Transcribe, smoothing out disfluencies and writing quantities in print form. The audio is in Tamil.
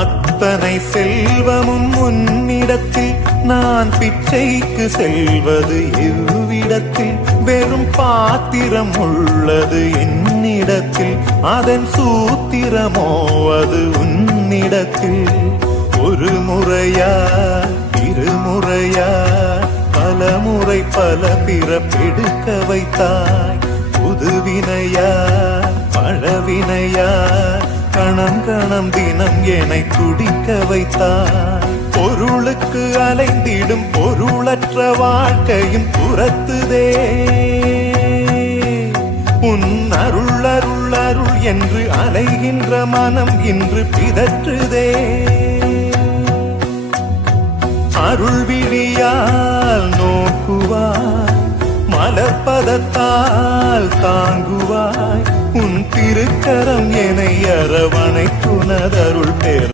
அத்தனை செல்வமும் உன்னிடத்தில், நான் பிச்சைக்கு செல்வது எவ்விடத்தில்? வெறும் பாத்திரம் உள்ளது என்னிடத்தில், அதன் சூத்திரமோ அது உன்னிடத்தில். ஒரு முறையா இருமுறையா பல முறை பல பிறப்பெடுக்க வைத்தாய். புதுவினையா பழவினையா கணம் கணம் தினம் என்னை துடிக்க வைத்தாய். பொருளுக்கு அலைந்திடும் பொருளற்ற வாழ்க்கையும் துரத்துதே. உன் அருள் அருள் அருள் என்று அலைகின்ற மனம் இன்று பிதற்றுதே. அருள் விழியால் நோக்குவாய், மலர்பதத்தால் தாங்குவாய். உன் திருக்கரம் என்னை அரவணைத்துனதருள் பெற